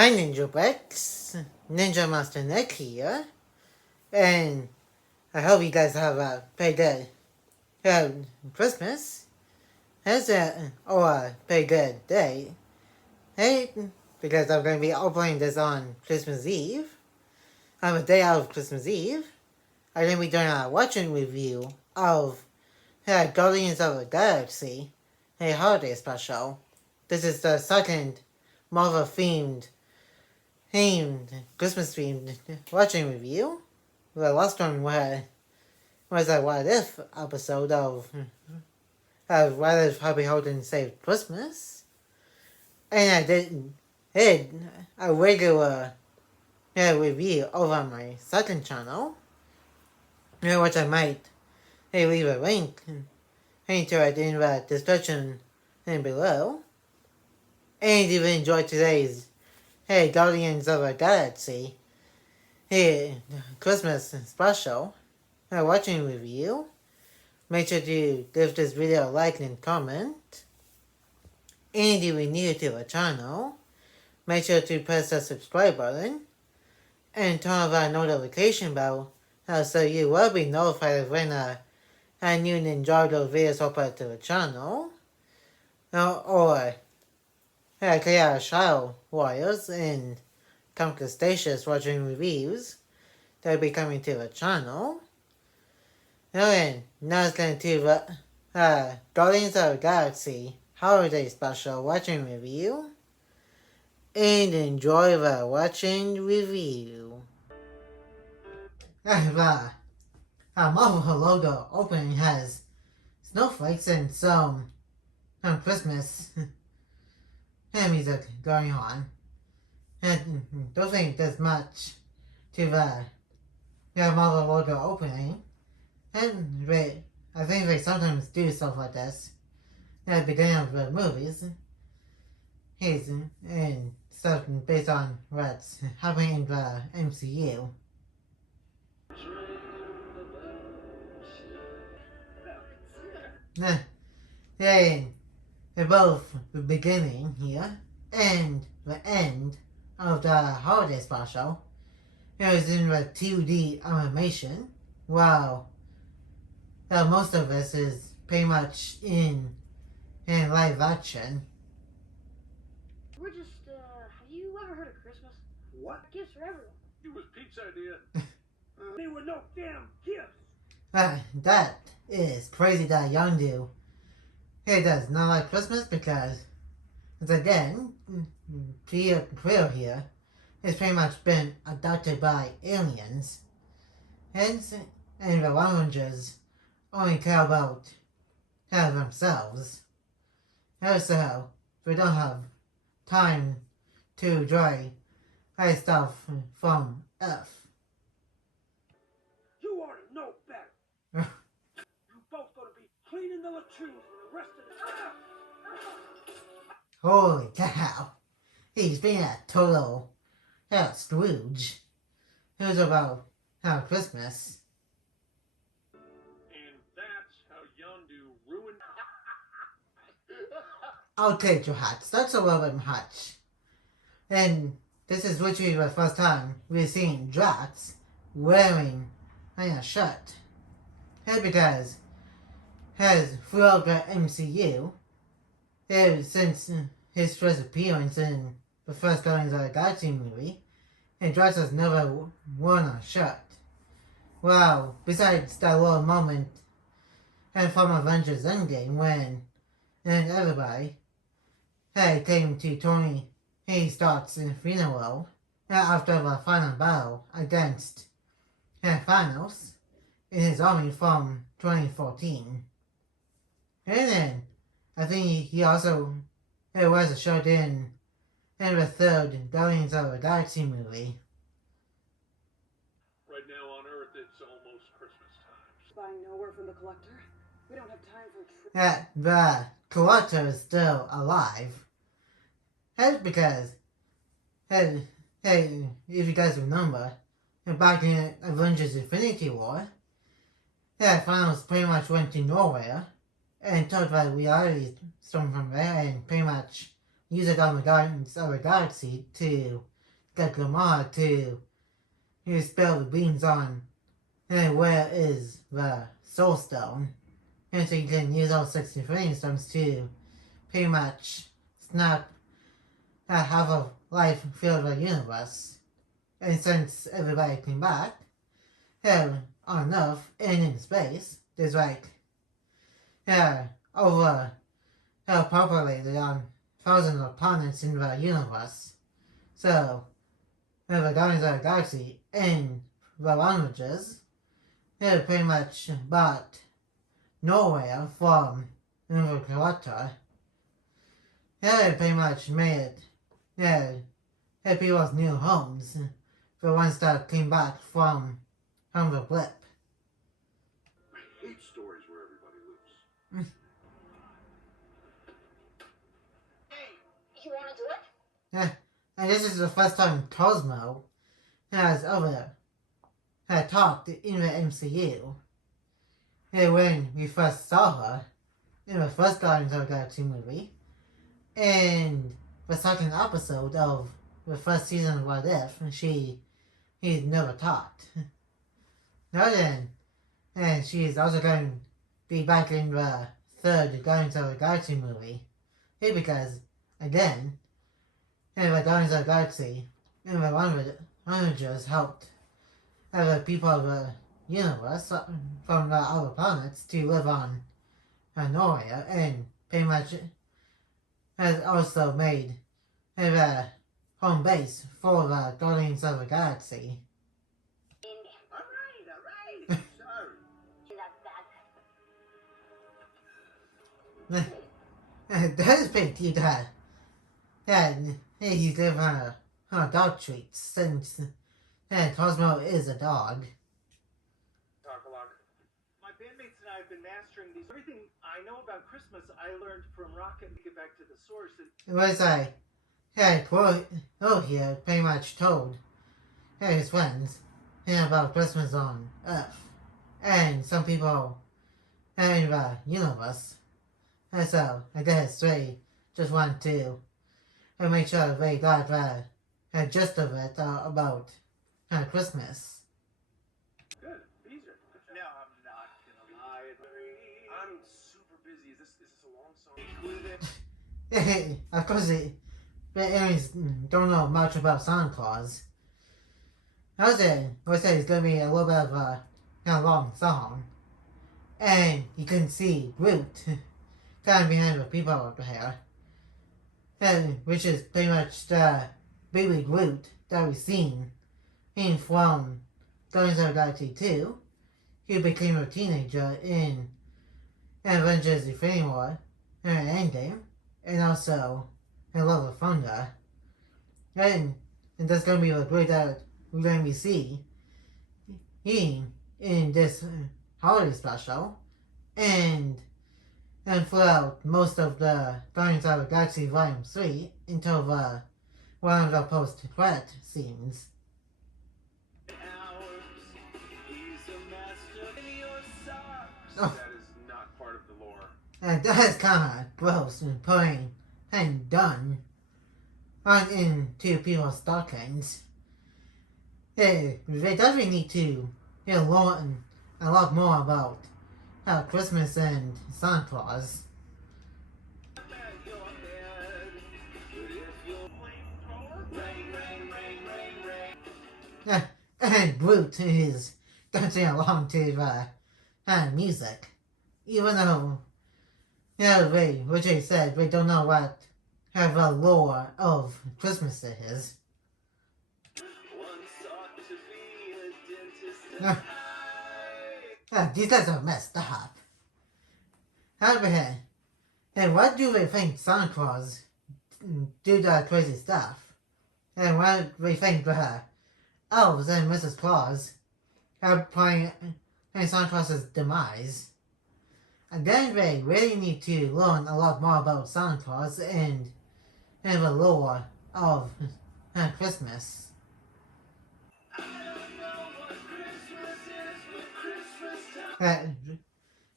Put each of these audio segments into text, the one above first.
Hi Ninja Brex, Ninja Master Nick here, and I hope you guys have a pretty good Christmas. Has a pretty good day. Hey, because I'm going to be opening this on Christmas Eve. On the day of Christmas Eve, I'm going to be doing a watching review of Guardians of the Galaxy, a holiday special. This is the second Marvel themed Christmas themed watching review. The last one was a what if episode of what if Happy Holden Saved Christmas, and I did a regular review over my second channel, which I might leave a link to it in the description below. And if you enjoyed today's Guardians of the Galaxy Christmas special watching review, make sure to give this video a like and comment. And if you're new to the channel, make sure to press the subscribe button and turn on the notification bell so you will be notified of when a new Ninjago videos upload to the channel. Or Chaos Shadow Warriors and Conquistatious watching reviews that will be coming to the channel. And now let's get into the Guardians of the Galaxy Holiday Special watching review. And enjoy the watching review. The Marvel logo opening has snowflakes and some Christmas music going on. And don't think there's much to the Marvel logo opening. And I think they sometimes do stuff like this at the beginning of the movies. And stuff based on what's happening in the MCU. They're both the beginning here and the end of the holiday special. It was in the 2D animation, while most of this is pretty much in live action. We're just, have you ever heard of Christmas? What? Gifts for everyone. It was Pete's idea. There were no damn gifts. That is crazy that Yondu does not like Christmas because, it's again, Creo here has pretty much been adopted by aliens. And the Rangers only care about themselves. Also, they don't have time to enjoy stuff from Earth. You ought to know better. You both gonna be cleaning the latrines for the rest of the Holy cow! He's being a total Scrooge. It was about Christmas. And that's how Yondu ruined. I'll take your hats. That's a little bit much. And this is literally the first time we've seen Drax wearing a shirt. And because throughout the MCU, since his first appearance in the first Guardians of the Galaxy movie, and Drax has never worn a shirt. Well, besides that little moment from Avengers Endgame when everybody came to Tony Stark's funeral after the final battle against Thanos in his army from 2014. And then I think he also wears a shirt in the third Guardians of the Galaxy movie. Right now on Earth, it's almost Christmas time. Buying nowhere from the collector. We don't have time for a trip. The collector is still alive. That's because, if you guys remember, back in Avengers Infinity War, Thanos pretty much went to nowhere and took the reality stone from there and pretty much use it on the Guardians of the Galaxy to get Gamora to spill the beans on where is the Soul Stone. And so you can use all 60 Infinity Stones to pretty much snap half of life field of the universe. And since everybody came back, on Earth and in space, there's over populated on thousands of planets in the universe. So, the Guardians of the Galaxy and the languages, pretty much bought nowhere from the collector. They pretty much made people's new homes, the ones that came back from the blip. I hate stories where everybody loses. You wanna do it? Yeah, and this is the first time Cosmo has ever talked in the MCU. When we first saw her in the first Guardians of the Galaxy movie, and the second episode of the first season of What If, he never talked. Now then, and she's also going to be back in the third Guardians of the Galaxy movie. Because, again, the Guardians of the Galaxy and the languages helped the people of the universe from the other planets to live on Noria, and pretty much has also made the home base for the Guardians of the Galaxy. Alright, sorry. That is pretty cute that he's giving her dog treats since Cosmo is a dog. My bandmates and I have been mastering these. Everything I know about Christmas I learned from Rocket to get back to the source. It was here pretty much told his friends about Christmas on Earth and some people in the universe. And so I guess they just want to make sure they got the gist of it about Christmas. Good. These are good. No, I'm not gonna lie. I'm super busy. Is this a long song? Of course, the aliens don't know much about Santa Claus. I would say it's going to be a little bit of a long song. And you can see Groot kind of behind the people over here. And which is pretty much the baby Groot that we've seen from Guardians of the Galaxy 2. He became a teenager in Avengers Infinity War and Endgame, and also in Love of Thunder. And that's going to be the Groot that we're going to be seeing in this holiday special, and throughout most of the Guardians of the Galaxy Volume 3 until one of the post-credit scenes. Oh. That is not part of the lore. And that is kind of gross and putting and done on into people's stockings. They definitely need to learn a lot more about Christmas and Santa Claus. And Groot is dancing along to the music, even though which they said we don't know what the lore of Christmas is. These guys are messed up. However, and what do they think Santa Claus do that crazy stuff? And what do they think the elves and Mrs. Claus are playing in Santa Claus's demise? Again, they really need to learn a lot more about Santa Claus and the lore of Christmas.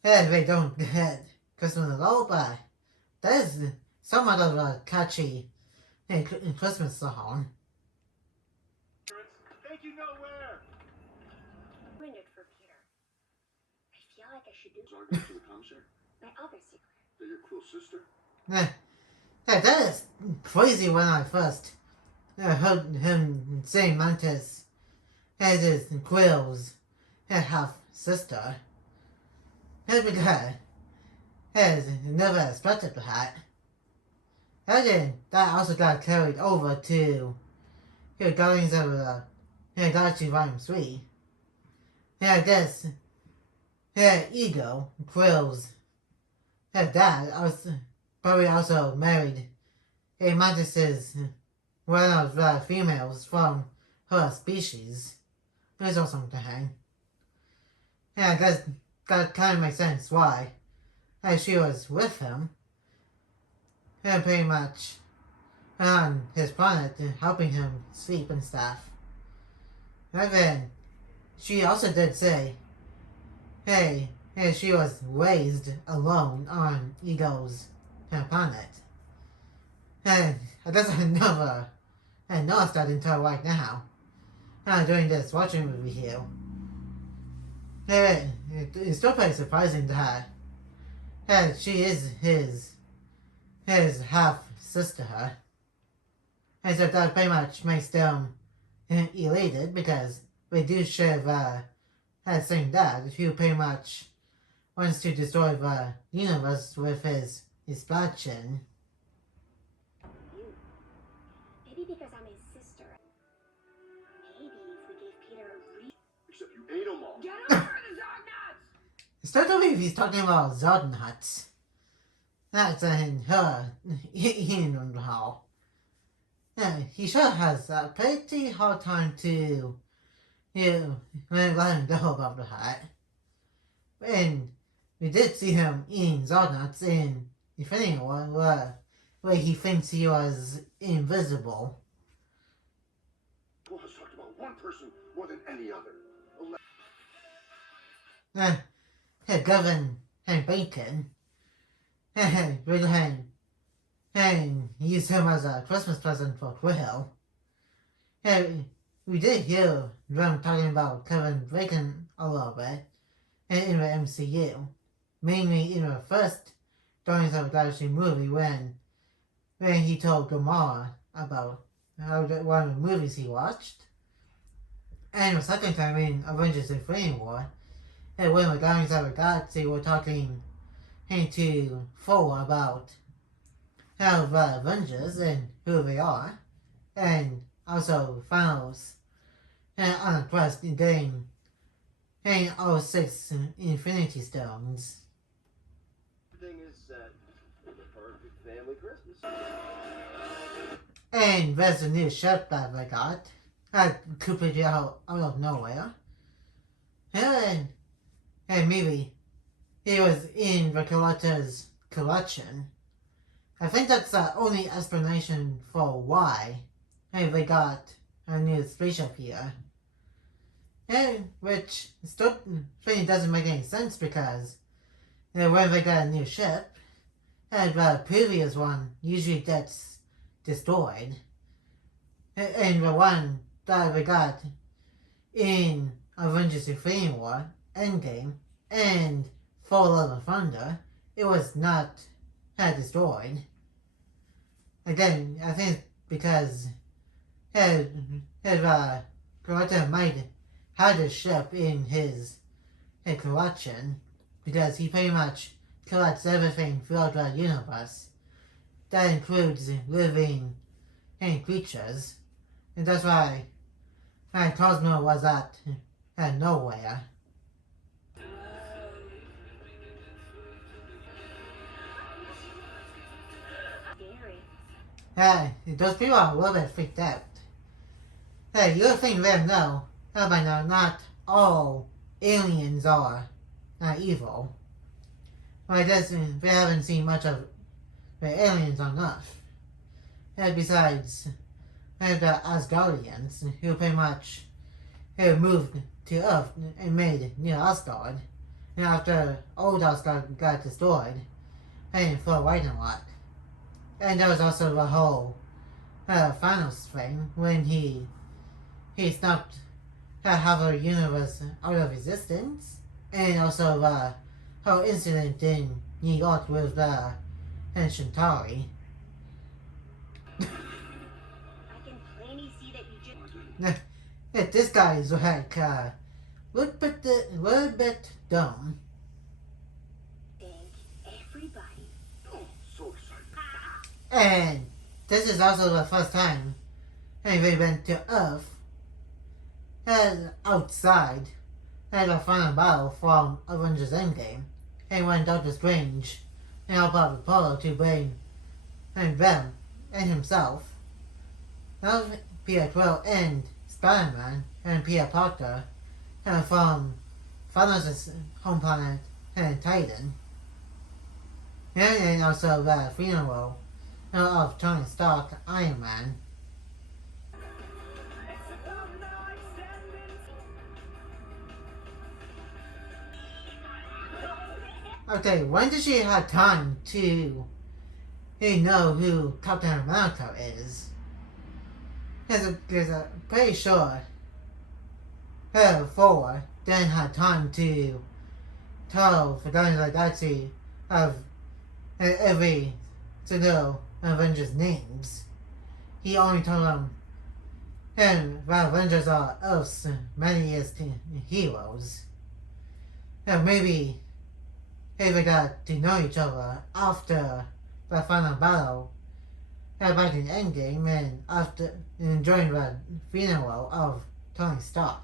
They don't get Christmas at all, but that is somewhat of a catchy Christmas song. Thank you nowhere. Ruined it for Peter. I feel like I should do Zargos to the commissary? my other secret. They're your cool sister? That is crazy when I first heard him saying Mantis as his Quill's half sister. Because has never expected that. Again, that also got carried over to Guardians of the Galaxy Volume 3. I guess Ego, Quill's dad, probably also married Mantis's one of the females from her species. Or something. I guess that kind of makes sense why. She was with him. Pretty much on his planet, helping him sleep and stuff. And then she also did say, hey, she was raised alone on Ego's planet. And I guess I never noticed that until right now. During this watching movie here. It's still pretty surprising that she is his half sister. And so that pretty much makes them elated because we do share that same dad who pretty much wants to destroy the universe with his passion. You. Maybe because I'm his sister. Maybe if we gave Peter a Except you ate them all. Get over the Zognuts! It's not believe he's talking about Zodnuts. That's in her in how. He sure has a pretty hard time to let him go about that. And we did see him eating Zodnuts in Infinity War where he thinks he was invisible. Well, has talked about one person more than any other. Gavin and Bacon really and used him as a Christmas present for Quill. We did hear them talking about Kevin Bacon a little bit in the MCU, mainly in the first Guardians of the Galaxy movie when he told Gamora about one of the movies he watched, and the second time in Avengers Infinity War. And when the Guardians of the Galaxy were talking to Thor about how the Avengers and who they are, and also Thanos on a quest in getting all 6 Infinity Stones. Everything is set for the perfect family Christmas. And there's a new ship that they got that Cooper out of nowhere. And maybe he was in the collector's collection. I think that's the only explanation for why they got a new spaceship here. And which still really doesn't make any sense because when they got a new ship, the previous one usually gets destroyed. And the one that we got in Avengers Infinity War, Endgame, and Thor Love and Thunder, it was not destroyed. Again, I think because his collector might have the ship in his collection because he pretty much collects everything throughout the universe. That includes living creatures, and that's why Cosmo was at nowhere. Those people are a little bit freaked out. You think them know, by now not all aliens are evil. Well, we haven't seen much of the aliens on Earth. Besides the Asgardians, who pretty much moved to Earth and made New Asgard. And after old Asgard got destroyed, and for Ragnarok. And there was also the whole Thanos thing when he stopped half of the universe out of existence, and also the whole incident in New York with and Shintari. I can plainly see that you just This guy is like little bit dumb. think everybody. Oh, so excited. And this is also the first time they went to Earth and outside at the final battle from Avengers Endgame, and when Doctor Strange and helped out the Apollo to bring and them and himself. Now Peter Quill and Spider-Man and Peter Parker from Thanos' home planet and Titan. And also the funeral of Tony Stark, Iron Man. Okay, when did she have time to know who Captain America is? Because I'm pretty sure her Thor then had time to tell the Guardians of the Galaxy of every single Avengers names. He only told them and the Avengers are Earth's mightiest heroes. And maybe they got to know each other after the final battle back in Endgame and after and during the funeral of Tony Stark.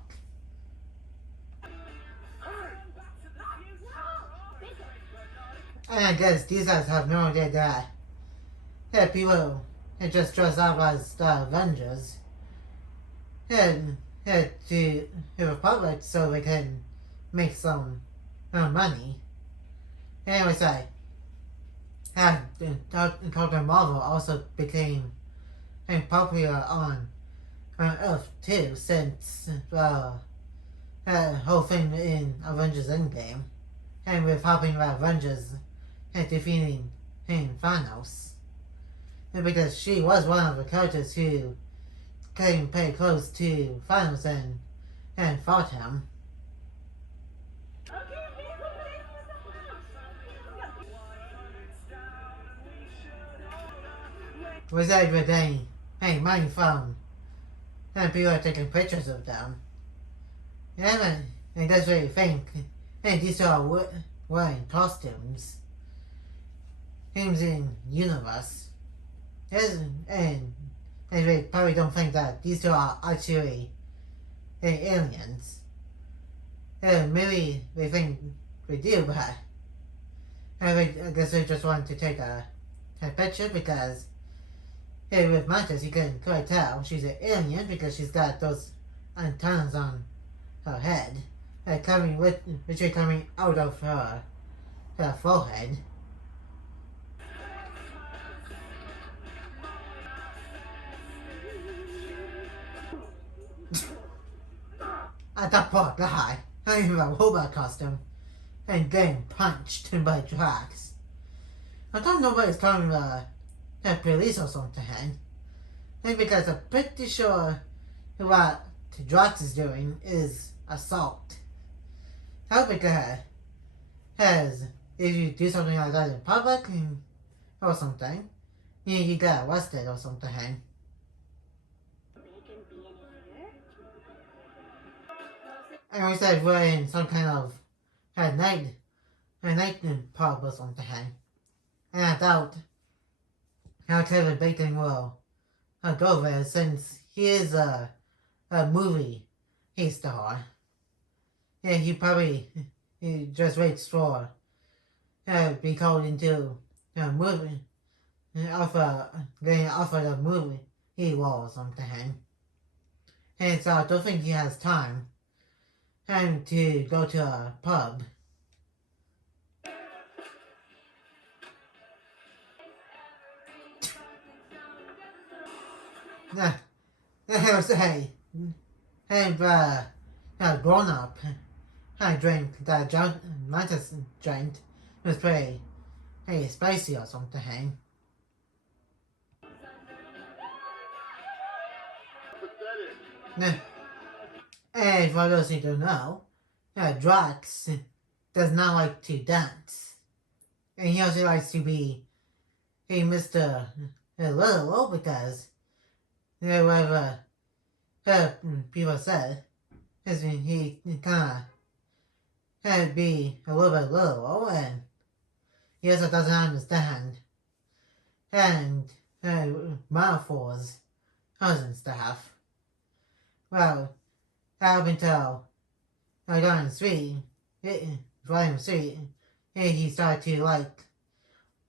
And I guess these guys have no idea that people just dress up as the Avengers and to the public so they can make some money. Anyways, Captain Marvel also became popular on Earth too, since the whole thing in Avengers Endgame, and with helping the Avengers and defeating Thanos. And because she was one of the characters who came pretty close to Thanos and fought him. Was every day money from and people are taking pictures of them. And that's what you think. And these are wearing costumes. Things in universe. And they probably don't think that these two are actually aliens. And maybe they think they do, but I guess they just want to take a picture because with Mantis you can quite tell she's an alien because she's got those antennas on her head literally coming out of her forehead. At that poor guy, in a robot costume, and getting punched by Drax. I thought nobody's calling the police or something, and because I'm pretty sure what Drax is doing is assault. How because if you do something like that in public or something, you get arrested or something. They can be in here. And we said we're in some kind of night pub or something. And I doubt how Kevin Bacon will go there since he is a movie star. Yeah, he just waits for be called into a movie getting offered a movie role or something. And so I don't think he has time to go to a pub. Grown up, I drank that Mantis drink was pretty spicy or something. it. And for those who don't know, Drax does not like to dance. And he also likes to be a Mr. Little because whatever people said is he kind of had to be a little bit little and he also doesn't understand and metaphors and stuff. Well, up until Volume 3, he started to like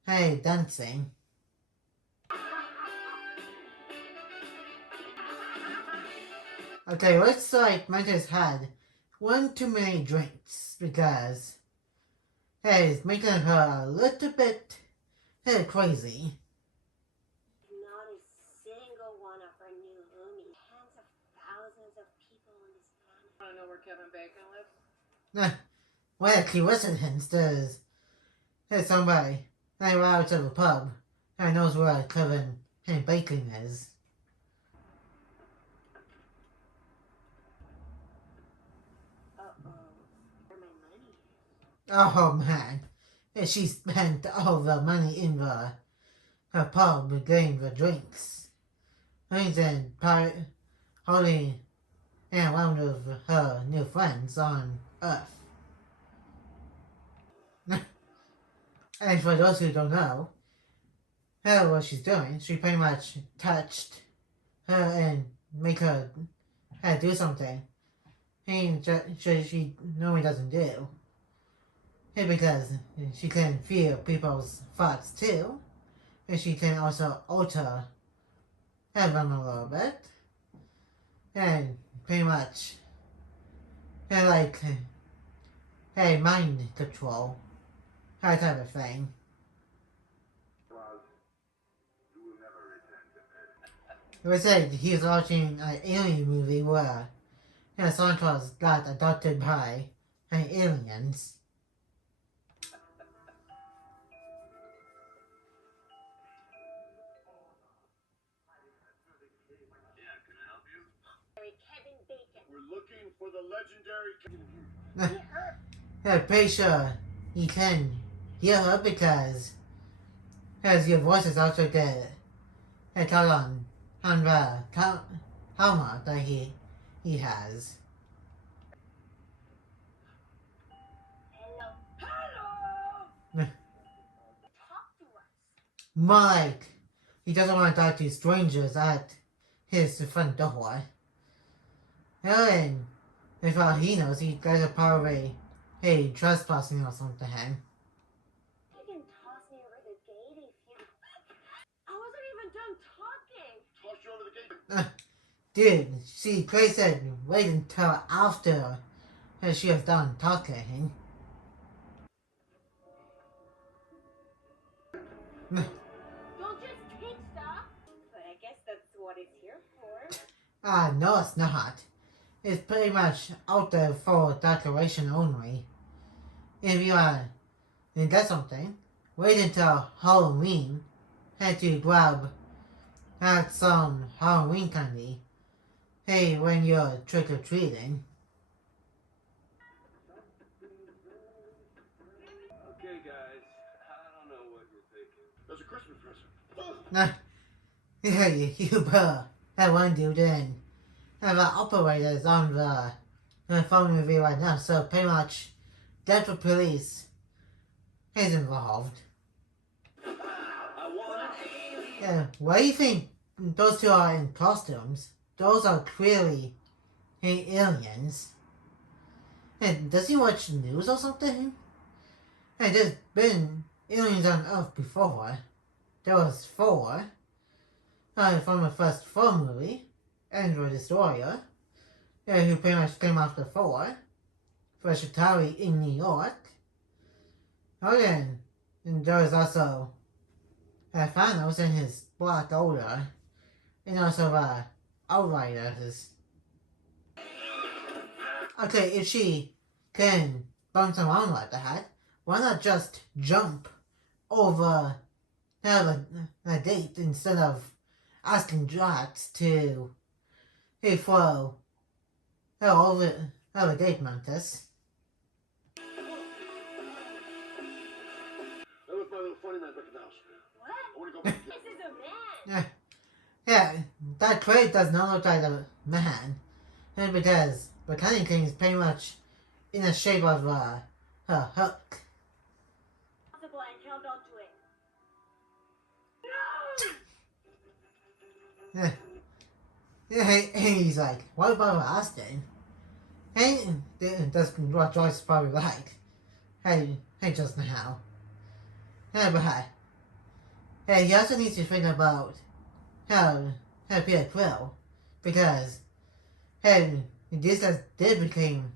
dancing. Okay, looks like Mantis had one too many drinks because it's making her a little bit crazy. Not a single one of our new roomies. Tens of thousands of people on this planet. Want to know where Kevin Bacon lives? What coincidence does somebody out of a pub and knows where Kevin Bacon is? Where my money is. Oh man, she spent all the money in her pub getting the drinks. And then holding one of her new friends on Earth. And for those who don't know, what she's doing, she pretty much touched her and make her do something she normally doesn't do. Because she can feel people's thoughts too, and she can also alter them a little bit, and pretty much like mind control, that type of thing. It was said he was watching an alien movie where Santa Claus got adopted by aliens. Kevin Bacon. We're looking for the legendary. I'm pretty sure you can hear her because your voice is also good. Tell on the helmet that he has. Hello. Hello! Talk to us. More like he doesn't want to talk to strangers at his front door. And if all he knows, he guys are probably trespassing or something. You can toss me over the gate if you. I wasn't even done talking. Toss you over the gate. Dude, see, Clay said wait until after she was done talking. Don't just take stuff. But I guess that's what it's here for. No, it's not. It's pretty much out there for decoration only. If you get something, wait until Halloween to grab some Halloween candy. When you're trick-or-treating. Okay, guys. I don't know what you're thinking. There's a Christmas present. You better have one dude in. Have the operators on the phone with you right now, so pretty much Denver police is involved. Why do you think those two are in costumes? Those are clearly aliens. And does he watch the news or something? And there's been aliens on Earth before. There was 4 from the first 4 movie, Android Destroyer, who pretty much came after 4, for Chitauri in New York. And there was also Thanos and his Black Order, and also Outriders. Okay, if she can bounce around like that, why not just jump over a date instead of asking Drax to he throw over Gate Mantis. That was my little funny man back in the house. What? I want to go back. This is a man. Yeah, that crate does not look like a man. And because the Cunning King is pretty much in the shape of a hook. Possible and held on to it. Yeah, and he's like, what about Austin? And that's what Joyce is probably like. Hey, just now. Yeah, but hey, he also needs to think about how Peter Quill, because hey, this did became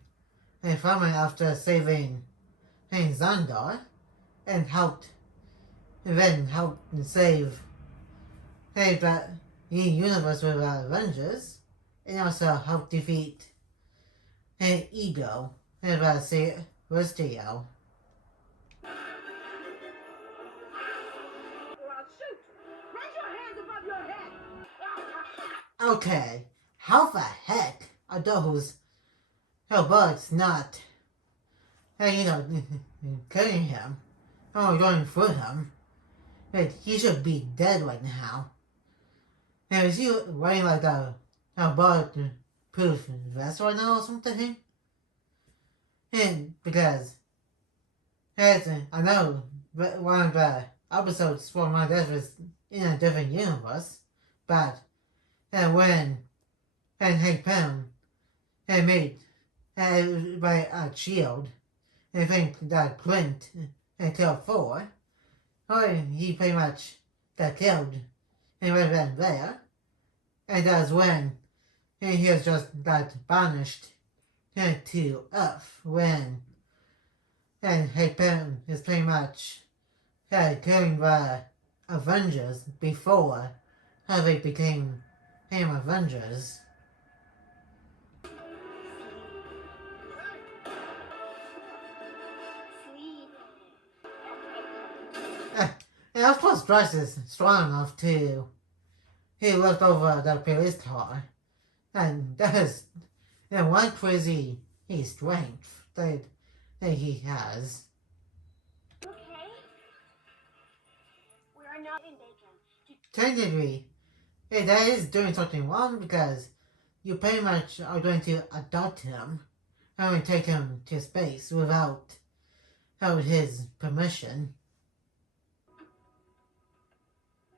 a farmer after saving Xandar, and then helped save that universe with Avengers, and also helped defeat Ego and Rustio. Or I'll shoot. Raise your hands above your head. Okay, how the heck are those bullets not, killing him or going through him? He should be dead right now. Now, is he wearing like a bulletproof vest right now or something? And because, as I know, one of the episodes for my death was in a different universe, but when Hank Pym made by a shield, I think that Clint killed Thor, or he pretty much got killed and right then there, and that's when he was just got banished to Earth when Hank Pym is pretty much killing the Avengers before they became Avengers. Sleep. And of course Bryce is strong enough to look over the police car, and that is one crazy strength that he has. Okay. We are not in Bacon. Technically, that is doing something wrong because you pretty much are going to adopt him and take him to space without his permission.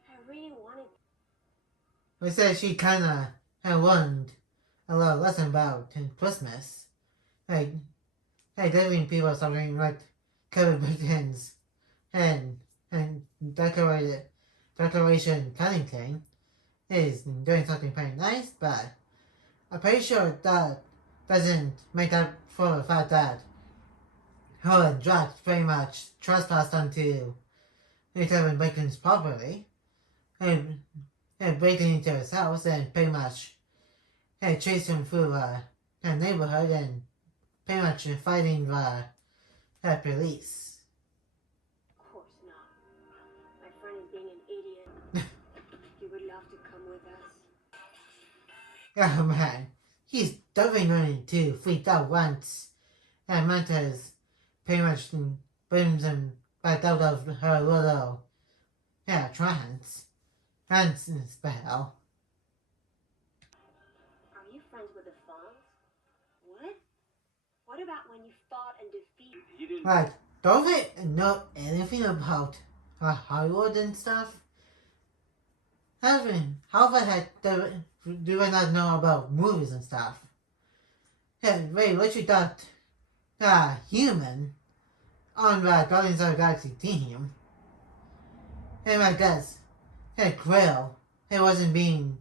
I really wanted. We said she kind of learned a little lesson about Christmas. Giving people something like covered buttons and decoration Cunnington is doing something pretty nice, but I'm pretty sure that doesn't make up for the fact that her and Drax pretty much trespassed onto Kevin Bacon's property and breaking into his house and pretty much chased him through the neighborhood and pretty much fighting the police. Of course not. My friend is being an idiot. He would love to come with us. Oh man, he's definitely going to freak out once Manta's pretty much brings him back out of her little trance spell. Are you friends with the Fonz? What? What about when you fought and defeated? He didn't. Like, don't they know anything about Hollywood and stuff? How the heck do they not know about movies and stuff? Hey, wait, what you thought? Human on the Guardians of the Galaxy team. And I guess, Quill, he wasn't being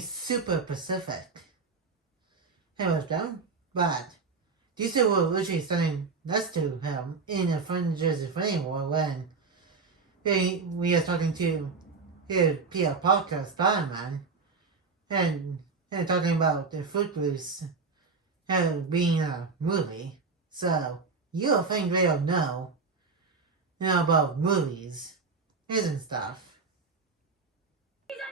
super Pacific. He was down, but these two were literally standing next to him in the Avengers Infinity War when we were talking to Peter Parker, Spider-Man, and talking about the Footloose being a movie. So, you don't think they don't know about movies and stuff. He's an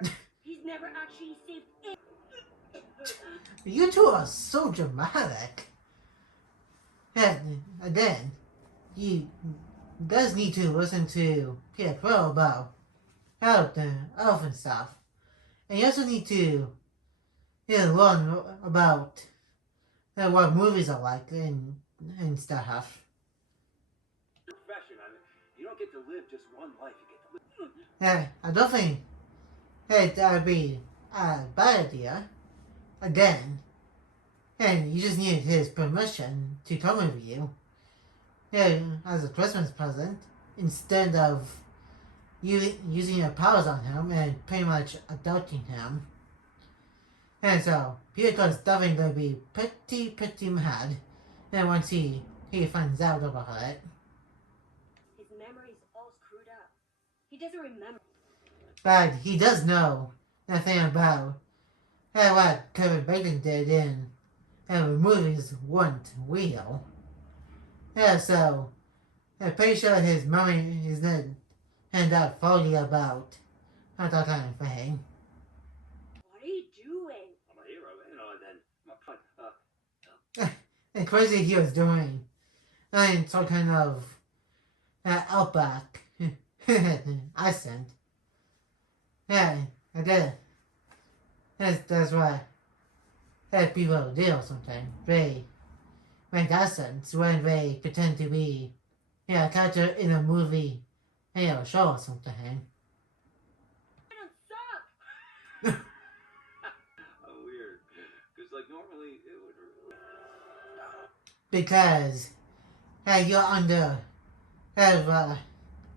actor! He's never actually She saved it. You two are so dramatic. And then, you does need to listen to Peter Quill about the elf and stuff. And you also need to learn about what movies are like and stuff. Profession. I mean, you don't get to live just one life. You get to live. Yeah, I don't think that would be a bad idea. Again. And you just need his permission to come with you. Yeah, as a Christmas present. Instead of you using your powers on him and pretty much adopting him. And so, Peter Quill is definitely going to be pretty mad. And once he finds out about it. His memory's all screwed up. He doesn't remember. But he does know nothing about what Kevin Bacon did in the movies weren't real. Yeah, so I'm pretty sure his memory is not end up foggy about that kind of thing. What are you doing? I'm a hero, you know. And then And crazy he was doing some kind of outback accent. Yeah, I did. That's what people do or something. They make accents when they pretend to be a character in a movie, show or something. I don't suck. oh, weird. Because like normally it would. Because you're under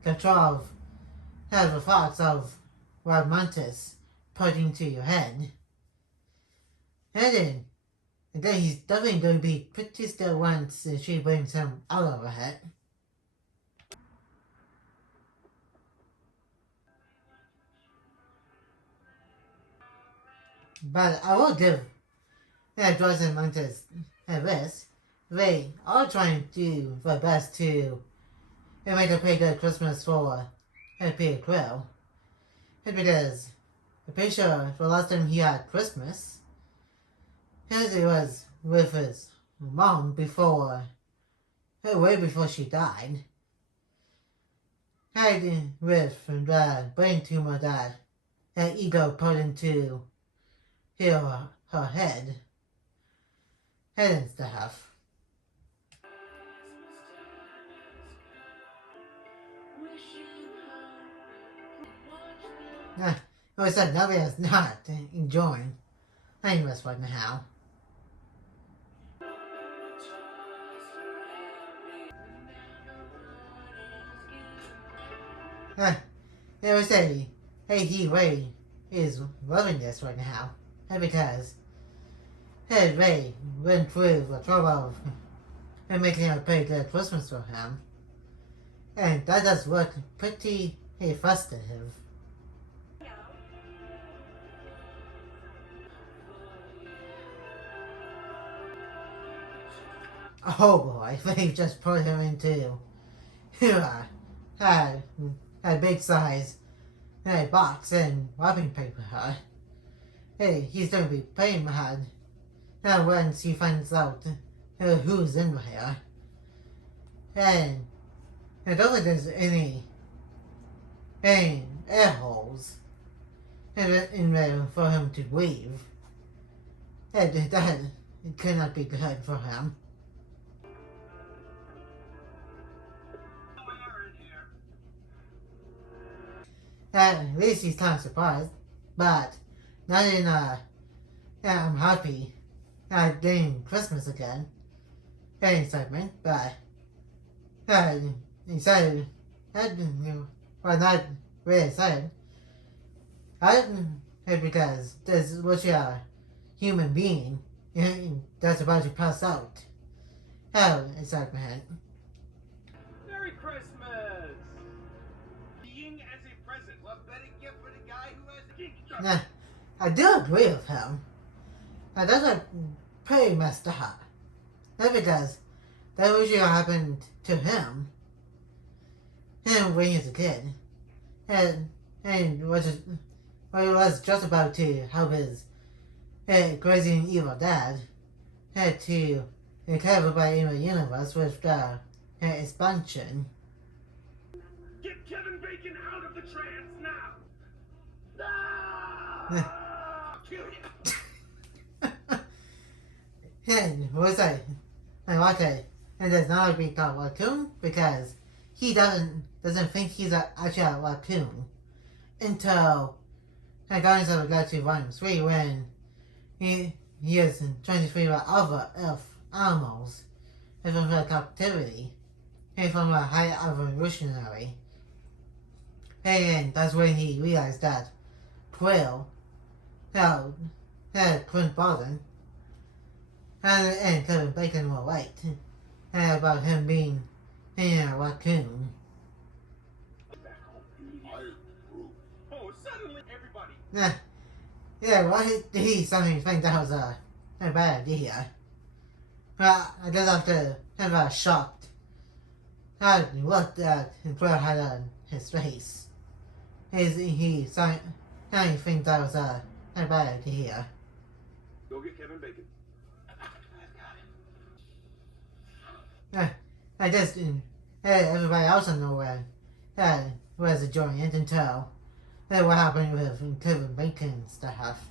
control of the thoughts of what Mantis put into your head. And then he's definitely going to be pretty still once she brings him out of her head. But I will give Joyce and Mantis this. They are trying to do their best to make a pretty good Christmas for Peter Quill. Because I'm pretty sure the last time he had Christmas, it was with his mom way before she died. And with the brain tumor that Ego put into her head and stuff. I said nobody is not enjoying this right now. They would say, he Ray is loving this right now. Because Ray went through the trouble of making a pretty good Christmas for him. And that does look pretty festive. Oh boy, they just put him into a big size box and wrapping paper. He's gonna be pretty mad once he finds out who's in here. And I don't think there's any air holes in there for him to breathe. That it cannot be good for him. At least he's kind of surprised, but not in I'm happy getting Christmas again. Getting excitement, but excited, well, not really excited. Because there's what's a human being that's about to pass out. Excitement. Merry Christmas! Being as a present. What better gift for the guy who has a geek? Nah, I do agree with him. That's pretty messed up. Not because that was what happened to him when he was a kid. And he was just about to help his crazy and evil dad to clear everybody in the universe with the expansion. Get Kevin Bacon out of the trance now! I'll kill you! And was like, okay, and there's not a big raccoon because he doesn't think he's actually a raccoon until Guardians of the Galaxy Volume 3 when he is trying to free other Earth animals from their captivity and from a high evolutionary. And that's when he realized that Quill, Clint Barton, and Kevin Bacon were right about him being a raccoon. Back home. I approve. Oh, suddenly everybody. Yeah, why did he suddenly think that was a bad idea? Well, I guess after him shocked, I looked at Quill had on his face. He suddenly think that was a bad idea. Go get Kevin Bacon. I just everybody else in nowhere was enjoying it until what happened with Kevin Bacon stuff.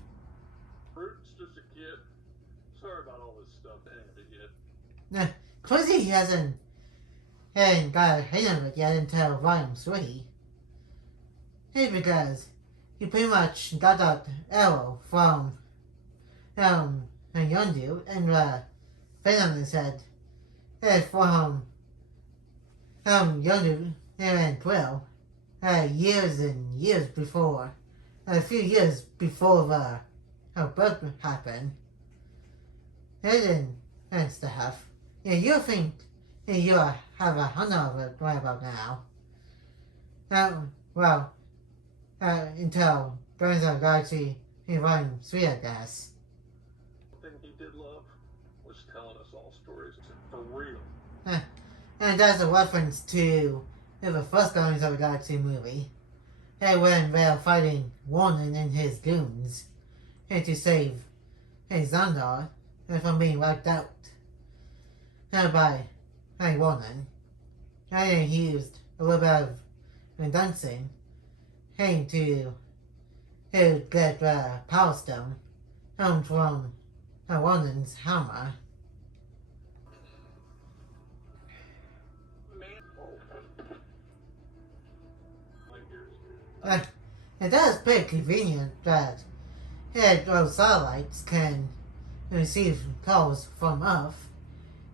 Brute's just a kid. Sorry about all this stuff that happened yet. Crazy he hasn't got a hang of it yet until Volume 3. Hey, because he pretty much got that arrow from Yondu and Venom said from Yondu and Quill years and years before, a few years before her birth happened. And stuff. Yeah, you think you have a hundred of it right about now. Until Guardians of the Galaxy in Volume 3, I guess. The thing he did love was telling us all stories for real. And that's a reference to the first Guardians of the Galaxy movie. When they're fighting Ronan and his goons to save Xandar from being wiped out by Ronan. And he used a little bit of dancing to get the Power Stone from Ronan's hammer. It is pretty convenient that those satellites can receive calls from Earth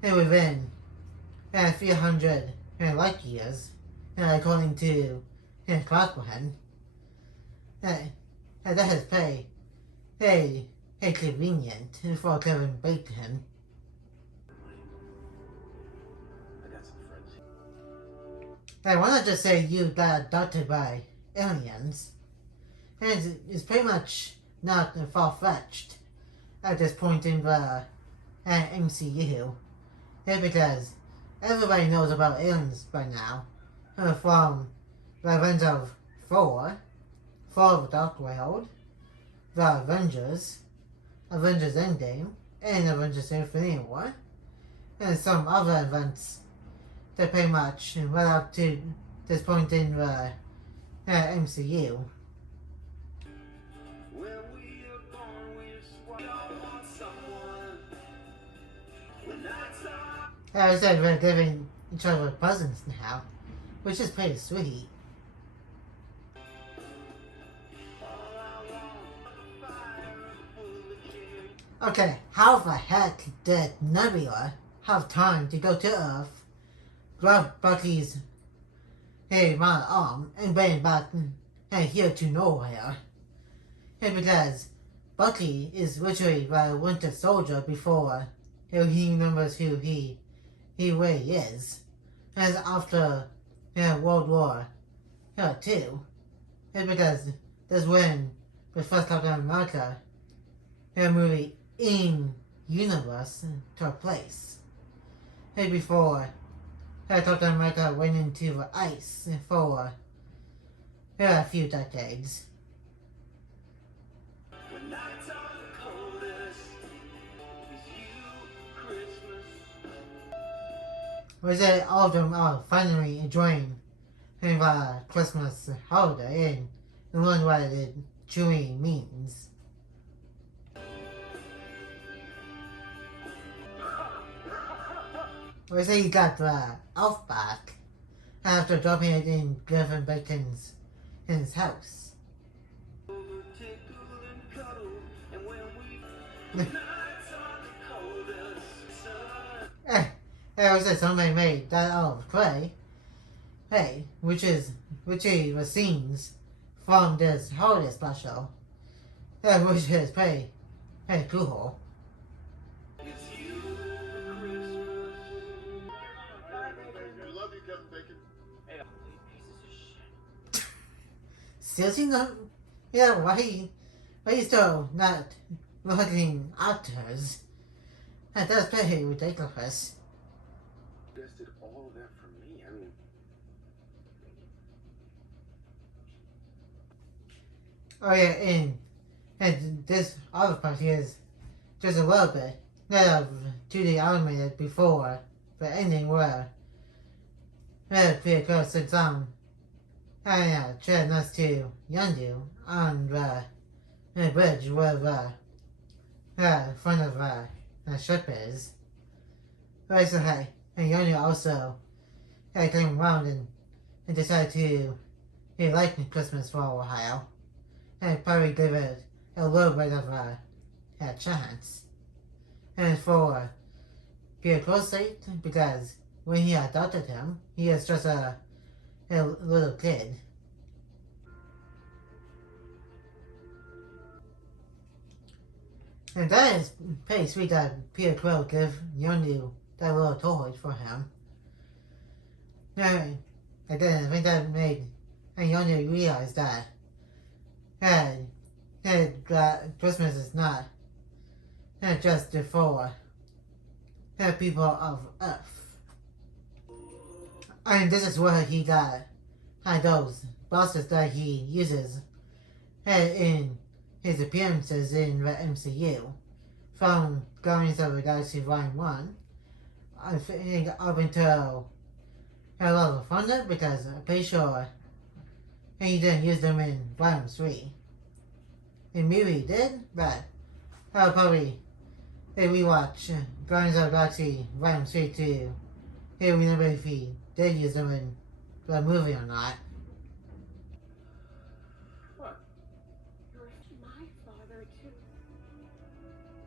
within 300 light years, according to Clarkman. That is pretty convenient for Kevin Bacon. I got some friends. I want to just say you got adopted by aliens, and it's pretty much not far-fetched at this point in the MCU, because everybody knows about aliens by now, from the events of Thor of the Dark World, the Avengers Endgame, and Avengers Infinity War, and some other events that pretty much led up to this point in the MCU. I said we're giving each other presents now, which is pretty sweet. Okay, how the heck did Nebula have time to go to Earth, grab Bucky's my arm, and bring it back here to nowhere? Because Bucky is literally the Winter Soldier before he remembers who he really is. And after World War II, because that's when the first Captain America movie in universe took place. Before Captain America went into the ice for a few decades. was that all of them are finally enjoying the Christmas holiday and learn what it truly means. Or say he got the elf back after dropping it in Griffin Bacon's in his house. It was somebody made that out of clay. Hey, which is the scenes from this holiday special. Which is pretty cool. I love you, Kevin Bacon. Hey, pieces of shit. Seriously, no? Yeah, why you still not looking actors? That's pretty ridiculous. You guys did all of that for me. I mean, Oh yeah, and this other part is just a little bit that of 2D animated before the ending where pretty close to some tread next to Yondu on the bridge where the front of the ship is. Right, so hey, and Yondu also came around and decided to like Christmas for a while. And probably give it a little bit of a chance. And for Peter Closate, because when he adopted him, he is just a little kid. And that is pretty sweet that Peter Quill gave Yondu that little toy for him. And then I think that made Yondu realize that Christmas is not just for people of Earth. And this is where he got those bosses that he uses in his appearances in the MCU. From Guardians of the Galaxy Volume 1, I think up until Love of Thunder, because I'm pretty sure he didn't use them in Volume 3. And maybe he did, but I'll probably rewatch Guardians of the Galaxy Volume 3 to remember if he did use them in the movie or not. what? You're my father, too.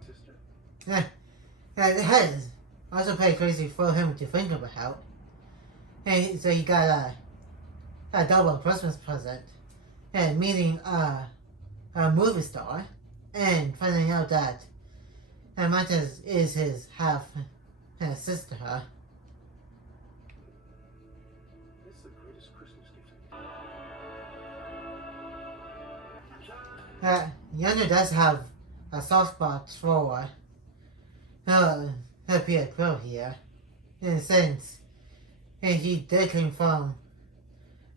Sister? It has also pretty crazy for him to think about. And so he got a double Christmas present and meeting a movie star and finding out that Mantis is his half sister. This is the greatest Christmas gift. Yonder does have a soft spot for her Peter Quill here, in a sense. And he did come from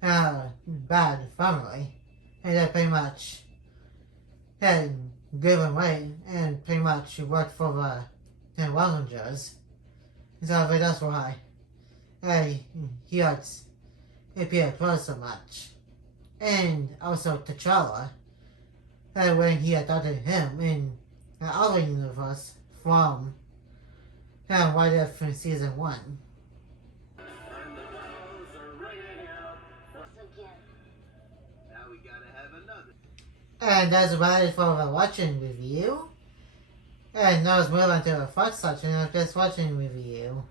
a bad family, and that pretty much had given way and pretty much worked for the Wallingers. So that's why he likes Peter Quill so much. And also T'Challa, when he adopted him in the other universe from What If Season 1. Now we gotta have another. And that's about it for the watching review. And now let's move on to the first section of this watching review.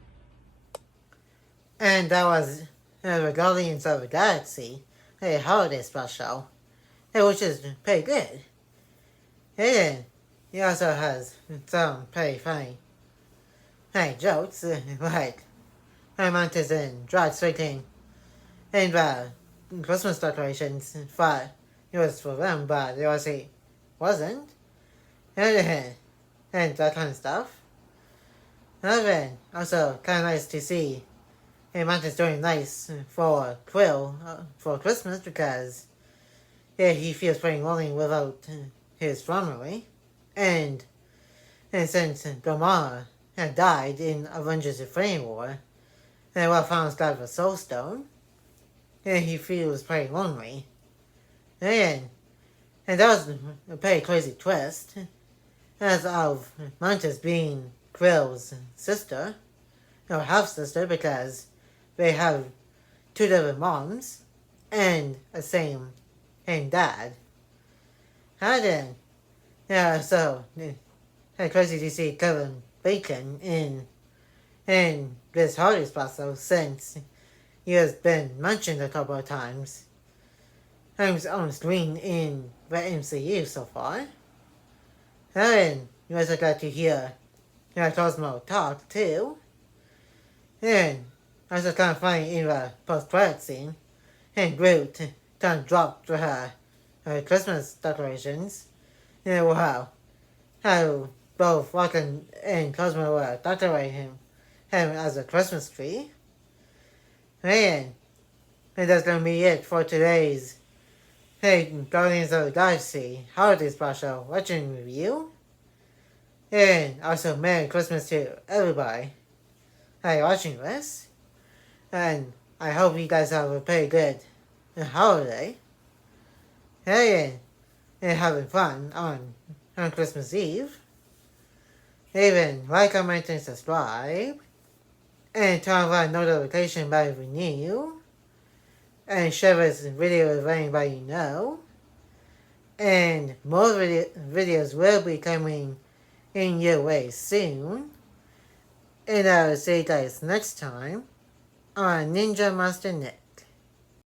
And that was the Guardians of the Galaxy, a holiday special, which is pretty good. And he also has some pretty funny jokes, like Mantis and Drax switching and the Christmas decorations thought it was for them, but it obviously wasn't. And that kind of stuff. And then also kind of nice to see Mantis doing nice for Quill for Christmas, because he feels pretty lonely without his family. And since Gamora had died in Avengers Infinity War, And while Thanos got the Soul Stone, and he feels pretty lonely. And that was a pretty crazy twist, as of Mantis being Krill's sister, or half-sister, because they have two different moms, and the same dad. And then, yeah, so, it's crazy to see Kevin Bacon in this holiday special, since he has been mentioned a couple of times on screen in the MCU so far. And you also got to hear Cosmo talk too. And also kind of funny in the post-credit scene, and Groot kind of dropped her Christmas decorations. How both Rocket and Cosmo were decorating him as a Christmas tree. And that's going to be it for today's Guardians of the Galaxy Holiday Special Legend Review. And also Merry Christmas to everybody watching this. And I hope you guys have a pretty good holiday. And having fun on Christmas Eve. Even like, comment, and subscribe. And turn on notification bell if you're new. And share this video with anybody you know. And more videos will be coming in your way soon. And I will see you guys next time on Ninja Master Nick.